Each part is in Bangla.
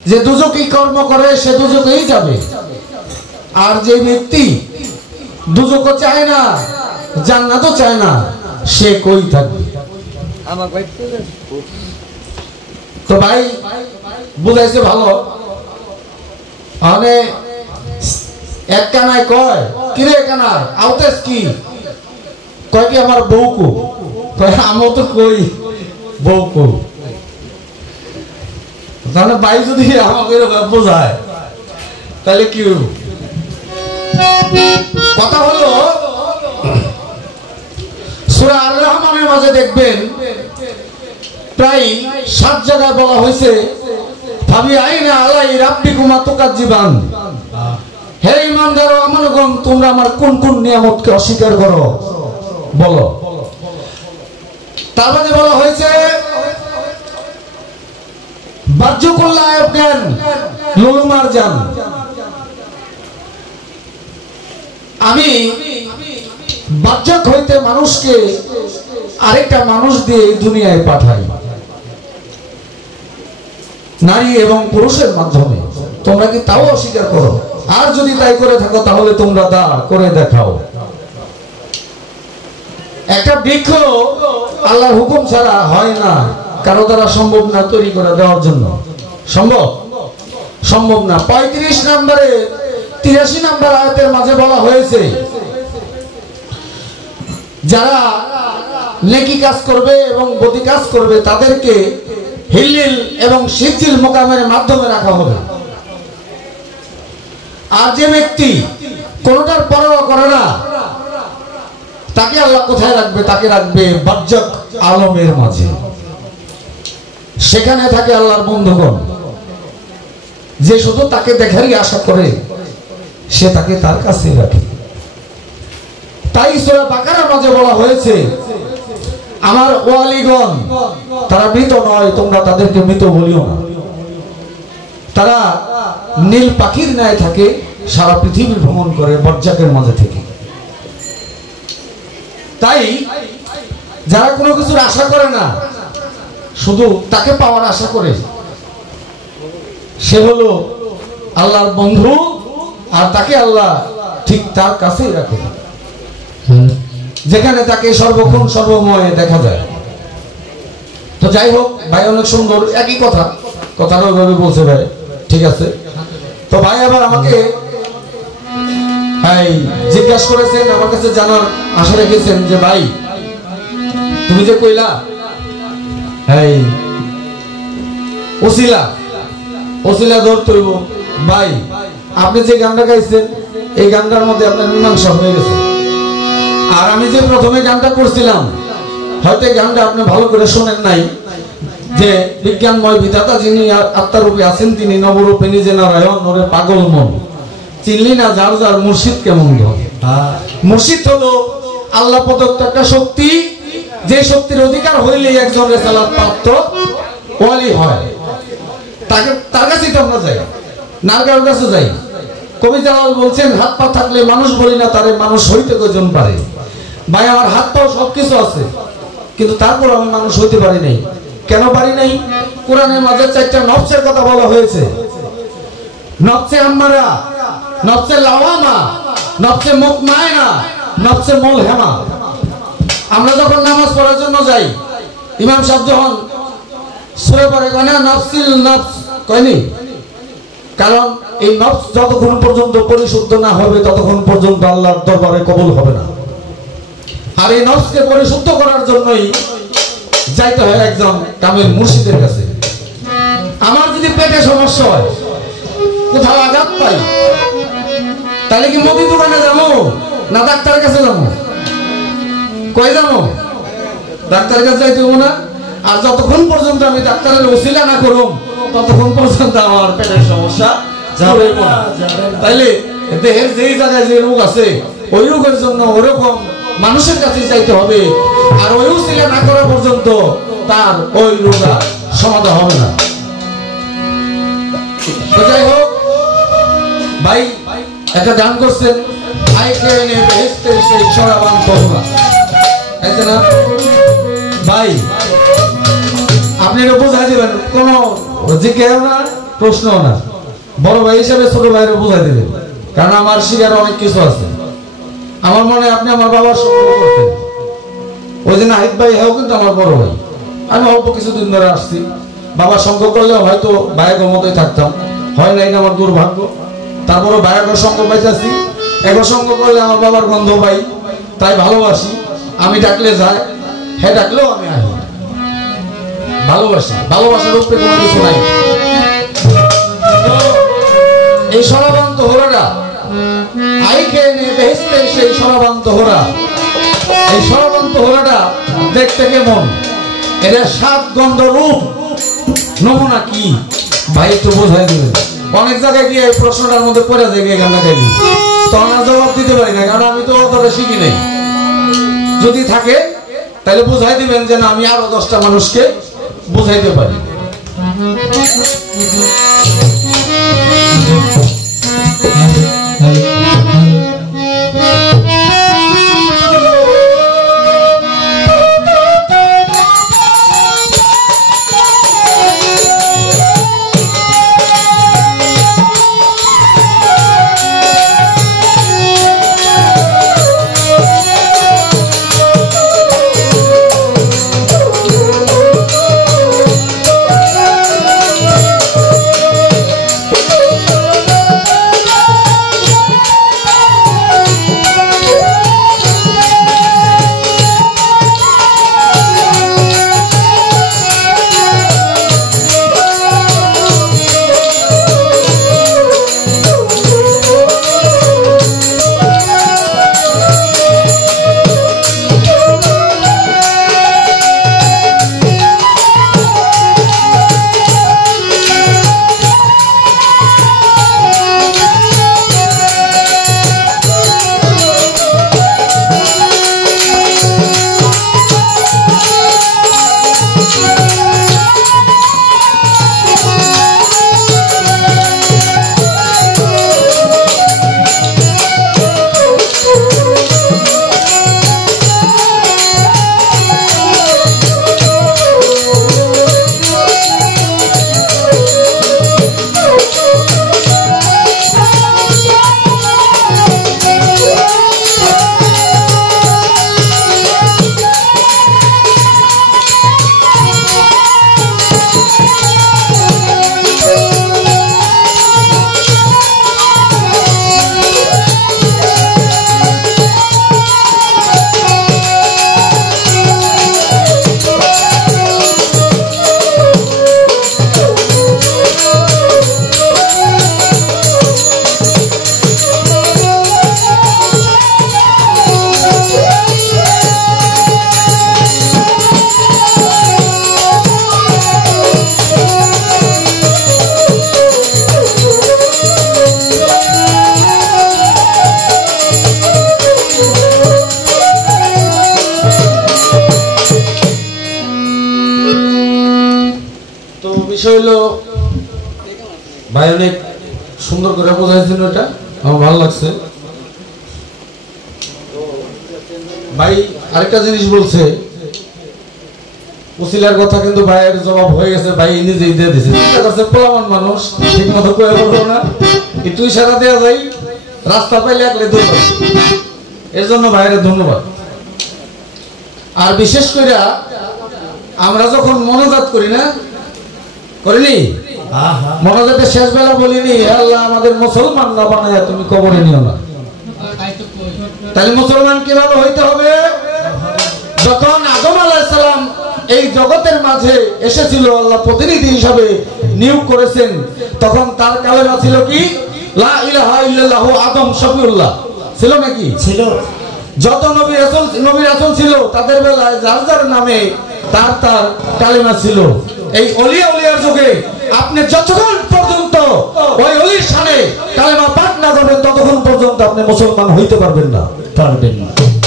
যে দুজকি কর্ম করে সে দুজকেই যাবে, আর যে ব্যক্তি দুজকও চায় না জান্নাতও চায় না সে কই থাকবে? তো ভাই বুঝাইছে ভালো। মানে এক কানায় কয় কিরে কানার আউতেস কি কয় কি আমার বউকু কয় আমও তো কই বউকু। তাহলে ভাই যদি আমাকে বোঝায় তাহলে কি কথা হলো। সূরা আর রহমানের মাঝে দেখবেন প্রায় 7 জায়গায় বলা হয়েছে ভাবি আইনা আলাই রাব্বিকুমা তুকাজ্জিবান, হে ঈমানদার ও আমানগণ তোমরা আমার কোন কোন নিয়ামতকে অস্বীকার করো বলো। তার মাঝে বলা হয়েছে বাহ্যকুল্লাহ জ্ঞান লুলুমার জান, আমি বাহ্যক হইতে মানুষকে আরেকটা মানুষ দিয়ে দুনিয়ায় পাঠাই নারী এবং পুরুষের মাধ্যমে, তোমরা কি তাও অস্বীকার করো? আর যদি তাই করে থাকো তাহলে তোমরা তা করে দেখাও। একটা বৃক্ষ আল্লাহর হুকুম ছাড়া হয় না, কারো দ্বারা সম্ভব না তৈরি করে দেওয়ার জন্য। সম্ভব না। 35 নম্বরে 83 নম্বর আয়াতের মাঝে বলা হয়েছে যারা নেকি কাজ করবে এবং বদি কাজ করবে তাদেরকে হিল্লিল এবং সিজিল মোকামের মাধ্যমে রাখা হবে। আর যে ব্যক্তি কোনটার পরোয়া করে না তাকে আল্লাহ কোথায় রাখবে? তাকে রাখবে বাহ্যক আলমের মাঝে, সেখানে থাকে আল্লাহর বন্ধুগণ। যে শুধু তাকে দেখারই আশা করে সে তাকে তার কাছে রাখে। তাই সূরা বাকারার মাঝে বলা হয়েছে আমার ওয়ালিগণ তারা মৃত নয়, তোমরা তাদেরকে মৃত বলিও না। তারা নীল পাখির ন্যায় থাকে, সারা পৃথিবী ভ্রমণ করে বজ্জাকের মাঝে থেকে। তাই যারা কোনো কিছুর আশা করে না, শুধু তাকে পাওয়ার আশা করে, সে হলো আল্লাহর বন্ধু, আর তাকে আল্লাহ ঠিক তার কাছেই রাখে, যেখানে তাকে সর্বক্ষণ সর্বময় দেখা যায়। তো যাই হোক ভাই, অনেক সুন্দর একই কথাটা ওইভাবে বলছে ভাই, ঠিক আছে। তো ভাই আবার আমাকে ভাই জিজ্ঞাসা করেছেন, আমার কাছে জানার আশা রেখেছেন যে ভাই তুমি যে কইলা এই ওসিলা ধরতে হইব, ভাই আপনি যে গানটা গাইছেন এই গানটার মধ্যে আপনার মীমাংসা হয়ে গেছে। আর আমি যে প্রথমে গানটা করছিলাম হয়তো গানটা আপনি ভালো করে শোনেন নাই, যে বিজ্ঞানময় বিধাতা যিনি আত্মারূপে আছেন তিনি নবরূপে নিজে নারায়ণ ওরে পাগল মন চিনলি না যার যার মুর্শিদ কেমন ধন। মুর্শিদ হলো আল্লাহ প্রদত্ত একটা শক্তি, যে শক্তির অধিকার হইলেই একজন রেসালাত প্রাপ্ত ওয়ালি হয়। তার কাছেই তো আমরা যাই, নারগার কাছে যাই। কবি জালাল বলছেন হাত পা থাকলে মানুষ বলি না তারে, মানুষ হইতে কয়জন পারে। ভাই আমার হাত পাও সবকিছু আছে, কিন্তু তারপর আমি মানুষ হইতে পারি নাই। কেন পারি নাই? কোরআনের মাঝে 4টা নফসের কথা বলা হয়েছে। নফসে আম্মারা, নফসে লাওয়ামা, নফসে মুতমাইনা, নফসে মুলহামা। আমরা যখন নামাজ পড়ার জন্য যাই, ইমাম সাহেব যখন সূরা পড়ে কয় না নফসিল নফস কয়নি, কারণ এই নফস যতক্ষণ পর্যন্ত পরিশুদ্ধ না হবে ততক্ষণ পর্যন্ত আল্লাহর দরবারে কবুল হবে না। আর এই নফসকে পরিশুদ্ধ করার জন্যই যাইতে হয় একজন কামেল মুর্শিদের কাছে। আমার যদি পেটে সমস্যা হয়, কোথাও আঘাত পাই, তাহলে কি মুদি দোকানে যাবো না ডাক্তারের কাছে যাবো? কই যাবো? ডাক্তারের কাছে যাইতে হবো না। আর যতক্ষণ পর্যন্ত আমি ডাক্তারের ওসিলা না করব ততক্ষণ পর্যন্ত আমার পেটের সমস্যা যাবে না। তাইলে দেহের যেই জায়গায় যে রোগ আছে ওই রোগের জন্য ওরকম মানুষের কাছে যাইতে হবে, আর ওই ওসিলা না করা পর্যন্ত তার ওই রোগ সমাধান হবে না। তো যাই হোক ভাই একটা গান করছেন আইকেনে বেহেশতের সেই সরাবান তোমরা, তাই না ভাই? আপনি এটা বোঝাই দিবেন, কোনো জিজ্ঞাসা না প্রশ্ন না, বড় ভাই হিসেবে ছোট ভাইয়ের বোঝাই দেবেন, কারণ আমার শিকার অনেক কিছু আছে। আমার মনে হয় আপনি আমার বাবার সঙ্গ করতেন, ওই যে নাহিদ ভাই হ্যাঁ কিন্তু আমার বড় ভাই। আমি অল্প কিছুদিন ধরে আসছি, বাবার সঙ্গ করলে হয়তো ভাইয়ের মতোই থাকতাম, হয় নাই না আমার দুর্ভাগ্য। তারপরে ভাইয়ের সঙ্গ পাইতেছি, একর সঙ্গ করলে আমার বাবার গন্ধ পাই, তাই ভালোবাসি। আমি ডাকলে যায়, হ্যাঁ ডাকলেও আমি আহি, ভালোবাসি। ভালোবাসার উপরে কোনো কিছু নাই। এই সরাবান্ত হোরাটা আই খেয়ে নিয়ে বেহেস্তে সেই সরাবান্ত হোরা, এই সরাবান্ত হোরাটা দেখতে কেমন, এটা সাত গন্ধ রূপ নমুনা কি ভাই একটু বোঝাই দিবেন। অনেক জায়গায় গিয়ে এই প্রশ্নটার মধ্যে পড়ে যায় গিয়ে গানটা গাইবি, তখন আর জবাব দিতে পারি না, কারণ আমি তো অতটা শিখি নাই। যদি থাকে তাহলে বুঝাই দিবেন যে না আমি আরো 10টা মানুষকে বুঝাইতে পারি। বিষয় হলো ভাই অনেক সুন্দর করে বোঝাইছেন, ওটা আমার ভালো লাগছে। ভাই আরেকটা জিনিস বলছে, উসিলার কথা কিন্তু ভাইয়ের জবাব হয়ে গেছে, ভাই নিজেই দিয়ে দিছে। চিন্তা করছে পোলামান মানুষ ঠিক মতো কয়ে বলবো না, একটু ইশারা দেওয়া যায়, রাস্তা পাইলে একলে দৌড়, এর জন্য ভাইয়ের ধন্যবাদ। আর বিশেষ করে আমরা যখন মনোজাত করি না, করিনি মনোজাতের শেষ বেলা বলিনি আল্লাহ আমাদের মুসলমান না বানায় তুমি কবরে নিও না। তাহলে মুসলমান কিভাবে হইতে হবে? যখন আদম আলাইহিস সালাম এই জগতের মাঝে এসেছিল, আল্লাহ প্রতিনিধি হিসাবে নিয়োগ করেছেন, তখন তার কালেমা ছিল কি? লা ইলাহা ইল্লাল্লাহু আদম শফিউল্লাহ ছিল নাকি? ছিল। যত নবী রাসূল ছিল তাদের বেলায় যার যার নামে তার তার কালেমা ছিল। এই ওলিয়া ওলিয়ার যুগে আপনি যতক্ষণ পর্যন্ত ওই ওলির শানে কালেমা পাঠ না করবেন ততক্ষণ পর্যন্ত আপনি মুসলমান হইতে পারবেন না।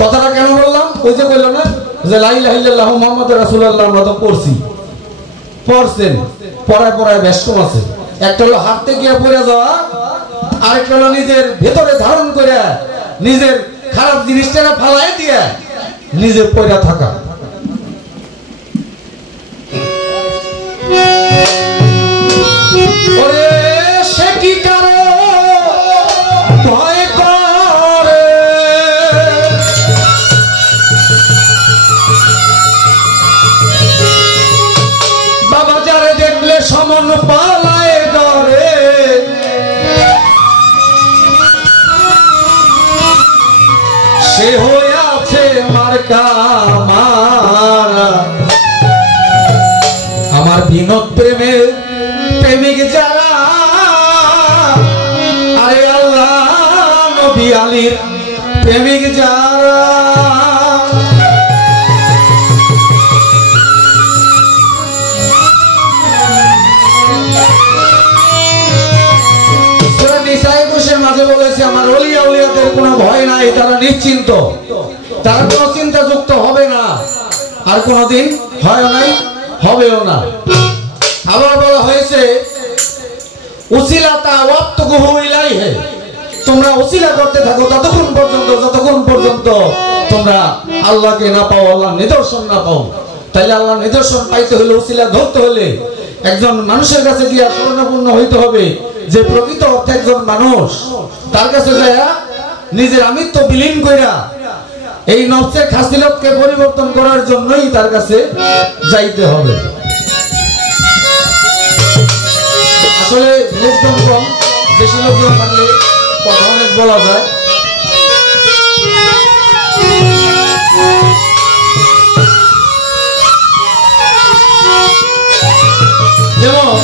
কথাটা কেন বললাম? ওই যে বললো না যে লা ইলাহা ইল্লাল্লাহু মুহাম্মাদুর রাসূলুল্লাহ আমরা তো পড়ছেন, পড়ায় ব্যস্ত আছে। একটা হলো হাঁটতে গিয়ে পড়ে যাওয়া, আরেকটা হলো নিজের ভেতরে ধারণ করে নিজের খারাপ জিনিসটা ফালাই দিয়ে নিজে পড়ে থাকা। ওরে সে হইয়াছে মার্কা মারা। আমার বিনোদ প্রেমের প্রেমিক যারা, আরে আল্লাহ নবী আলীর প্রেমিক যারা, মাঝে বলেছে আমার ওলিয়া উলিয়াদের কোনো ভয় নাই, তারা নিশ্চিন্ত, তারা কোনো চিন্তাযুক্ত হবে না, আর কোনোদিন হয় নাই, হবেও না। আবার বলা হয়েছে উসিলাতা ওয়াক্তুহু ইলাইহি, তোমরা উসিলা করতে থাকো ততক্ষণ পর্যন্ত যতক্ষণ পর্যন্ত তোমরা আল্লাহকে না পাও, আল্লাহর নিদর্শন না পাও। তাইলে আল্লাহর নিদর্শন পাইতে হলে, উসিলা ধরতে হলে একজন মানুষের কাছে গিয়ে শরণাপন্ন হইতে হবে, যে প্রকৃত অর্থে একজন মানুষ, তার কাছে যায় নিজের আমিত্ব বিলীন কইরা এই নফসের খাসিলতকে পরিবর্তন করার জন্যই তার কাছে যাইতে হবে। আসলে লোকজন কম, বেশি লোকজন থাকলে কথা অনেক বলা যায়। যেমন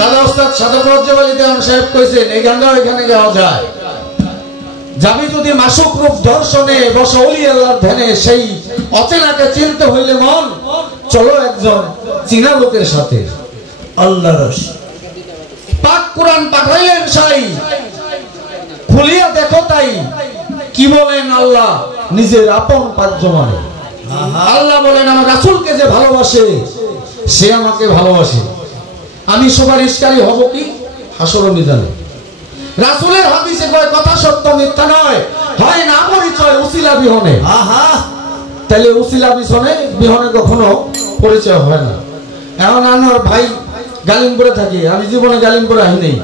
দাদা ওস্তাদ সাদাফরজ্জাব আলী দেওয়ান সাহেব কইছেন এই গানটা এখানে গাওয়া যায়, যাবি যদি মাসুক রূপ দর্শনে বসা ওলি আল্লাহর ধ্যানে, সেই অচেনাকে চিনতে হইলে মন চলো একজন চীনা লোকের সাথে। আল্লাহ রস পাক কুরআন পাঠাইলেন সাই, খুলিয়া দেখো তাই কি বলেন আল্লাহ নিজের আপন পাক জমানে। আল্লাহ বলেন আমার রাসূলকে যে ভালোবাসে সে আমাকে ভালোবাসে, আমি সুপারিশকারী হব কি হাসর মিজানে। রাসূলের হাদিসে কয় কথা সত্য মিথ্যা নয়, হয় না পরিচয় উসিলা বিহনে। তাহলে উসিলা বিহনে কখনো পরিচয় হয় না। এখন আমার ভাই গালিমপুরে থাকি, আমি জীবনে গালিমপুরে আহি নেই,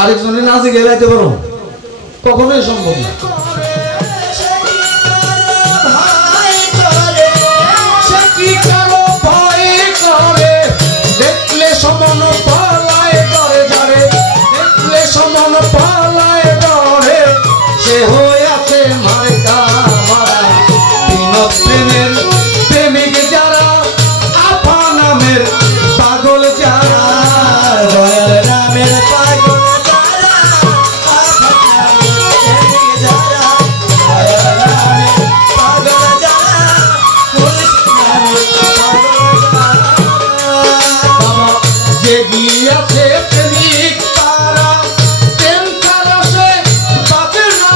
আরেকজনে নাচে গেলাইতে পারো, কখনোই সম্ভব না। দেখলে সমন পালায় করে যারে, দেখলে সমন পালায় করে, সে হইয়াছে মার্কা মারা। বিনোদ প্রেমের প্রেমিক যারা, আফা নামের পাগল যারা, দয়াল নামের পাগল যারা, আফা নামের যারা, দয়াল নামের পাগল যারা, পুলিশ নামের পাগল যারা, বাবা জেগিয়াছে প্রেমিক তারা, প্রেম ছাড়া সে বাঁচে না।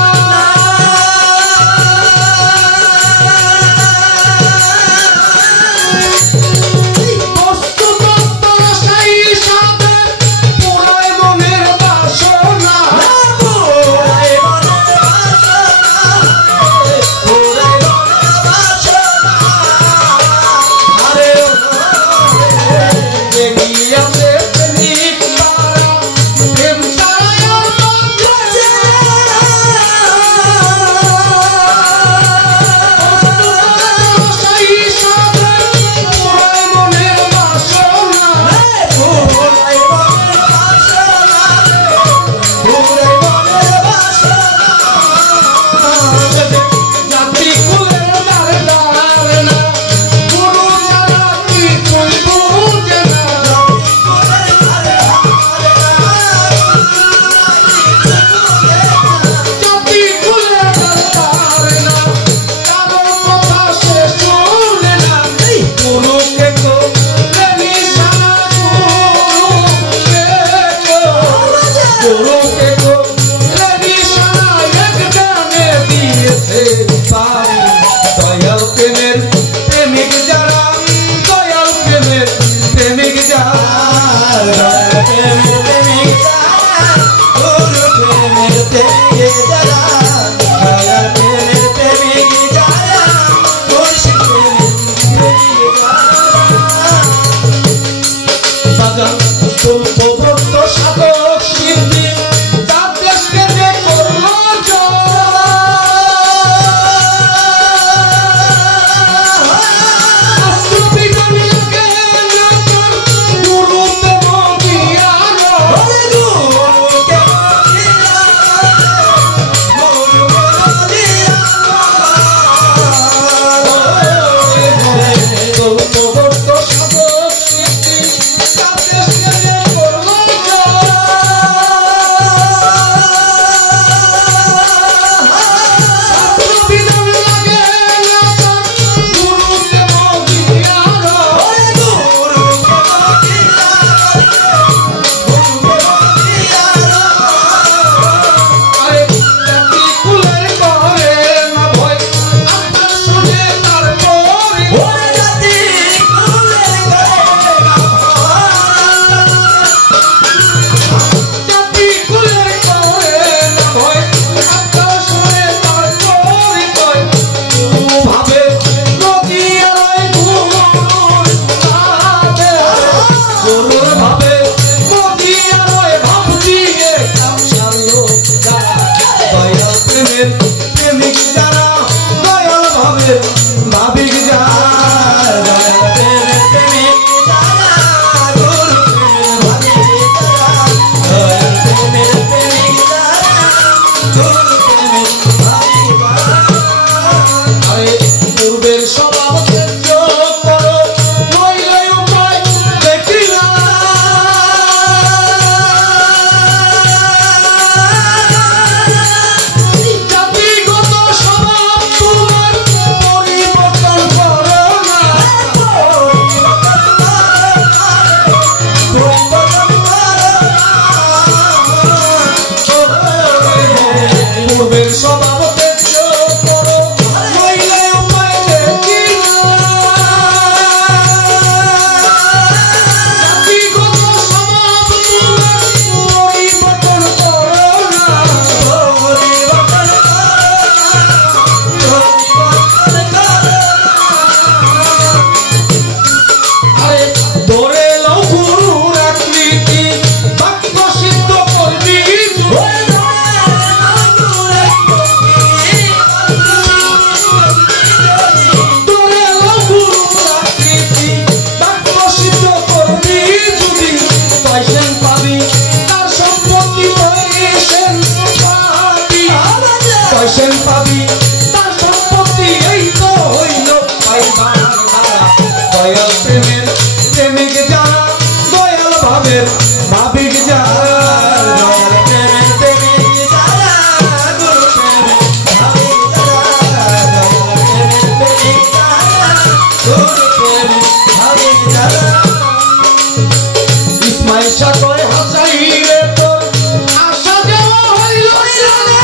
কয় হাসাই রে তোর আশা দেওয়া হইল সারা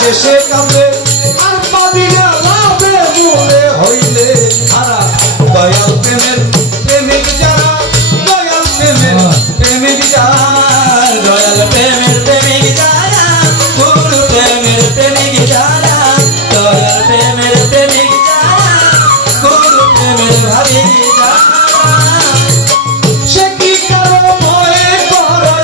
শেষে কাঁদলে আর পাবি না লাভে মনে হইলে হারা দয়াল প্রেমের প্রেমিক যারা দয়াল প্রেমের প্রেমিক যারা দয়াল প্রেমের প্রেমিক যারা গুরু প্রেমের প্রেমিক যারা দয়াল প্রেমের প্রেমিক যারা গুরু প্রেমের ভাবি যারা সে কি কারো ভয়ে করে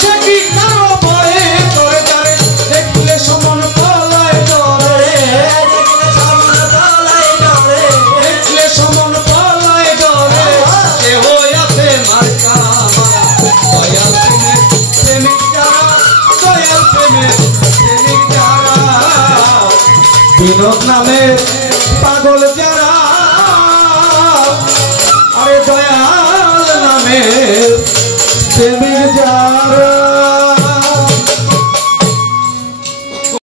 সে কি কারো ভয়ে করে যারে দেখলে সমন তলায় ডরে দেখলে সমন তলায় ডরে সে হইয়াছে মার্কা দয়াল প্রেমের প্রেমিক যারা দয়াল প্রেমের প্রেমিক যারা বিনোদ নামে পাগল যারা আরে দয়াল নামে প্রেমিক যারা